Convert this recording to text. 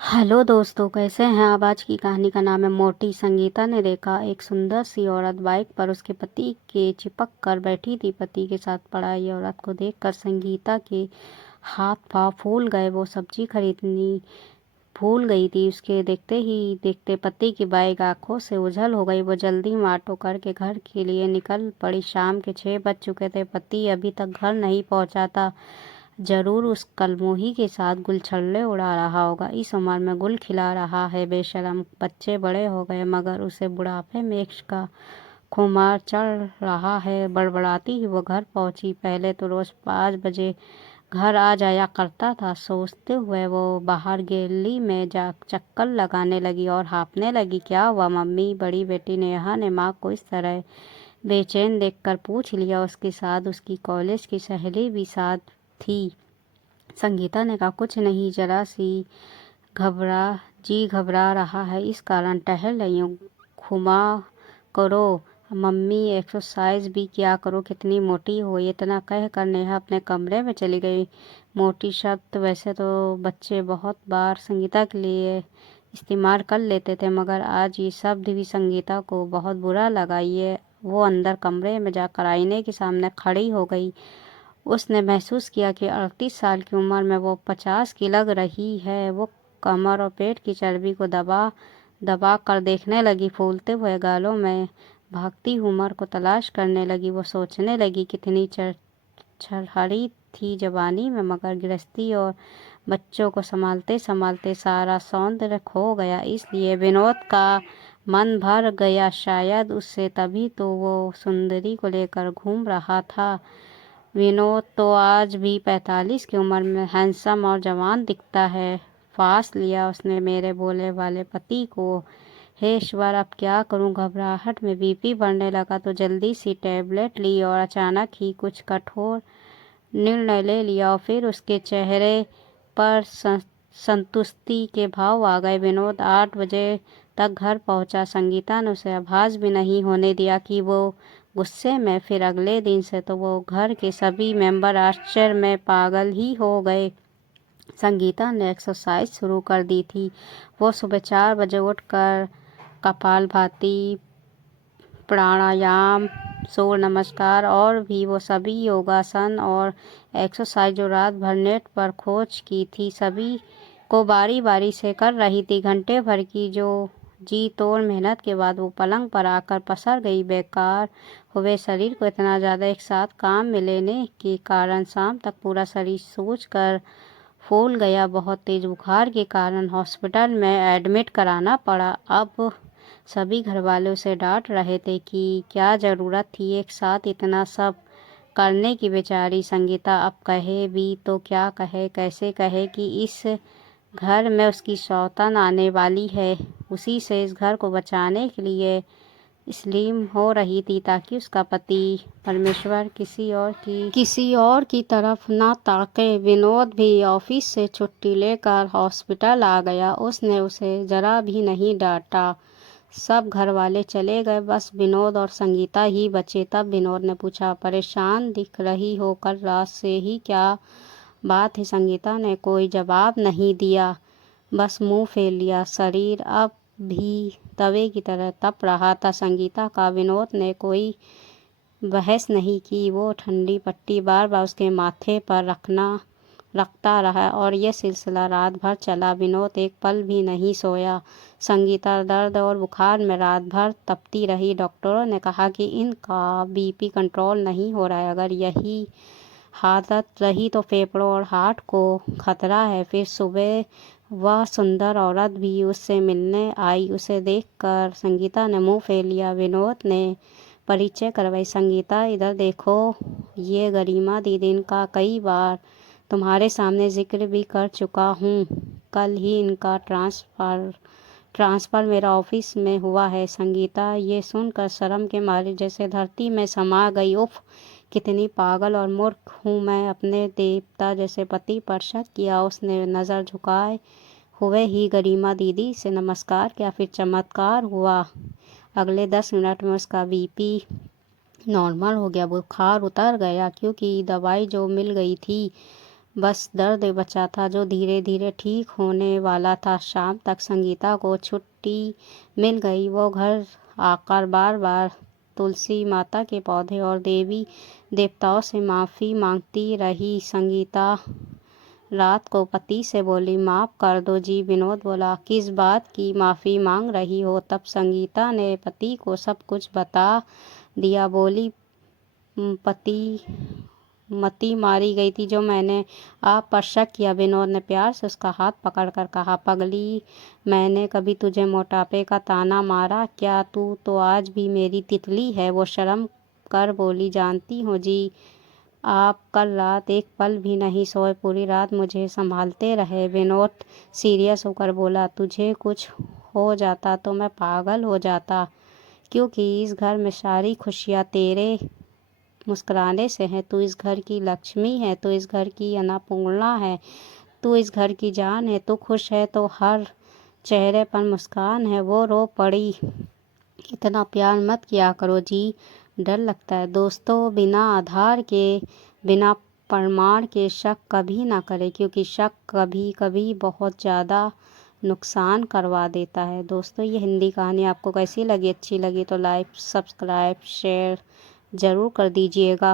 Hello दोस्तों, कैसे हैं आप। आज की कहानी का नाम है मोटी। संगीता ने देखा एक सुंदर सी औरत बाइक पर उसके पति के चिपक कर बैठी थी। पति के साथ पढ़ाई औरत को देखकर संगीता के हाथ पांव फूल गए। वो सब्जी खरीदनी भूल गई थी। उसके देखते ही देखते पति की बाइक आंखों से ओझल हो गई। वो जल्दी में ऑटो करके घर के लिए निकल पड़ी। शाम के 6 बज चुके थे। पति अभी तक घर नहीं पहुंचा था। जरूर उस कलमोही के साथ गुलछल्ले उड़ा रहा होगा। इस उम्र में गुल खिला रहा है बेशरम। बच्चे बड़े हो गए मगर उसे बुढ़ापे में इश्क का खुमार चढ़ रहा है। बड़बड़ाती ही वो घर पहुंची। पहले तो रोज 5 बजे घर आ जाया करता था। सोचते हुए वो बाहर गैलरी में जा चक्कर लगाने लगी और हाँफने लगी। क्या हुआ मम्मी? बड़ी बेटी नेहा ने माँ को इस तरह बेचैन देखकर पूछ लिया। उसके साथ उसकी कॉलेज की सहेली भी साथ थी। संगीता ने कहा, कुछ नहीं, जरा सी घबरा रहा है, इस कारण टहल रही हूँ। घुमा करो मम्मी, एक्सरसाइज भी किया करो, कितनी मोटी हो। इतना कहकर नेहा अपने कमरे में चली गई। मोटी शब्द वैसे तो बच्चे बहुत बार संगीता के लिए इस्तेमाल कर लेते थे, मगर आज ये शब्द भी संगीता को बहुत बुरा लगा। ये वो अंदर कमरे में जाकर आईने के सामने खड़ी हो गई। उसने महसूस किया कि 38 साल की उम्र में वो 50 की लग रही है। वो कमर और पेट की चर्बी को दबा दबा कर देखने लगी। फूलते हुए गालों में भागती उम्र को तलाश करने लगी। वो सोचने लगी कितनी छरहरी थी जवानी में, मगर गृहस्थी और बच्चों को संभालते संभालते सारा सौंदर्य खो गया। इसलिए विनोद का मन भर गया। शायद उससे तभी तो वो सुंदरी को लेकर घूम रहा था। विनोद तो आज भी 45 की उम्र में हैंडसम और जवान दिखता है। फांस लिया उसने मेरे भोले वाले पति को। हे ईश्वर, अब क्या करूं। घबराहट में बीपी बढ़ने लगा तो जल्दी सी टैबलेट ली और अचानक ही कुछ कठोर निर्णय ले लिया। और फिर उसके चेहरे पर संतुष्टि के भाव आ गए। विनोद 8 बजे तक घर पहुंचा। संगीता ने उसे आभास भी नहीं होने दिया कि वो गुस्से में। फिर अगले दिन से तो वो घर के सभी मेंबर आश्चर्य में पागल ही हो गए। संगीता ने एक्सरसाइज शुरू कर दी थी। वो सुबह 4 बजे उठकर कपालभाति, प्राणायाम, सूर्य नमस्कार और भी वो सभी योगासन और एक्सरसाइज जो रात भर नेट पर खोज की थी, सभी को बारी बारी से कर रही थी। घंटे भर की जो जी तोड़ मेहनत के बाद वो पलंग पर आकर पसर गई। बेकार हुए शरीर को इतना ज़्यादा एक साथ काम में लेने के कारण शाम तक पूरा शरीर सूज कर फूल गया। बहुत तेज बुखार के कारण हॉस्पिटल में एडमिट कराना पड़ा। अब सभी घर वाले उसे डांट रहे थे कि क्या ज़रूरत थी एक साथ इतना सब करने की। बेचारी संगीता अब कहे भी तो क्या कहे, कैसे कहे कि इस घर में उसकी सौतन आने वाली है। उसी से इस घर को बचाने के लिए स्लिम हो रही थी ताकि उसका पति परमेश्वर किसी और की तरफ ना ताके। विनोद भी ऑफिस से छुट्टी लेकर हॉस्पिटल आ गया। उसने उसे जरा भी नहीं डांटा। सब घर वाले चले गए, बस विनोद और संगीता ही बचे। तब विनोद ने पूछा, परेशान दिख रही हो, कल रात से ही क्या बात है? संगीता ने कोई जवाब नहीं दिया, बस मुंह फेर लिया। शरीर अब भी तवे की तरह तप रहा था। संगीता का विनोद ने कोई बहस नहीं की। वो ठंडी पट्टी बार बार उसके माथे पर रखता रहा और यह सिलसिला रात भर चला। विनोद एक पल भी नहीं सोया। संगीता दर्द और बुखार में रात भर तपती रही। डॉक्टरों ने कहा कि इनका बीपी कंट्रोल नहीं हो रहा है। अगर यही हालत रही तो फेफड़ों और हार्ट को खतरा है। फिर सुबह वह सुंदर औरत भी उससे मिलने आई। उसे देखकर संगीता ने मुंह फेर लिया। विनोद ने परिचय करवाई। संगीता, इधर देखो, ये गरिमा दीदी, इनका कई बार तुम्हारे सामने जिक्र भी कर चुका हूँ। कल ही इनका ट्रांसफ़र मेरा ऑफिस में हुआ है। संगीता ये सुनकर शर्म के मारे जैसे धरती में समा गई। उफ, कितनी पागल और मूर्ख हूँ मैं। अपने देवता जैसे पति पर शक किया। उसने नज़र झुकाए हुए ही गरिमा दीदी से नमस्कार किया। फिर चमत्कार हुआ। अगले 10 मिनट में उसका बीपी नॉर्मल हो गया। बुखार उतर गया क्योंकि दवाई जो मिल गई थी। बस दर्द बचा था जो धीरे धीरे ठीक होने वाला था। शाम तक संगीता को छुट्टी मिल गई। वो घर आकर बार बार तुलसी माता के पौधे और देवी देवताओं से माफ़ी मांगती रही। संगीता रात को पति से बोली, माफ़ कर दो जी। विनोद बोला, किस बात की माफ़ी मांग रही हो? तब संगीता ने पति को सब कुछ बता दिया। बोली, पति मती मारी गई थी जो मैंने आप पर शक किया। विनोद ने प्यार से उसका हाथ पकड़कर कहा, पगली, मैंने कभी तुझे मोटापे का ताना मारा क्या? तू तो आज भी मेरी तितली है। वो शर्म कर बोली, जानती हूँ जी, आप कल रात एक पल भी नहीं सोए, पूरी रात मुझे संभालते रहे। विनोद सीरियस होकर बोला, तुझे कुछ हो जाता तो मैं पागल हो जाता, क्योंकि इस घर में सारी खुशियाँ तेरे मुस्कुराने से है। तू इस घर की लक्ष्मी है, तू इस घर की अन्नपूर्णा है, तू इस घर की जान है। तू खुश है तो हर चेहरे पर मुस्कान है। वो रो पड़ी, इतना प्यार मत किया करो जी, डर लगता है। दोस्तों, बिना आधार के, बिना प्रमाण के शक कभी ना करें, क्योंकि शक कभी कभी बहुत ज़्यादा नुकसान करवा देता है। दोस्तों, ये हिंदी कहानी आपको कैसी लगी? अच्छी लगी तो लाइक, सब्सक्राइब, शेयर ज़रूर कर दीजिएगा।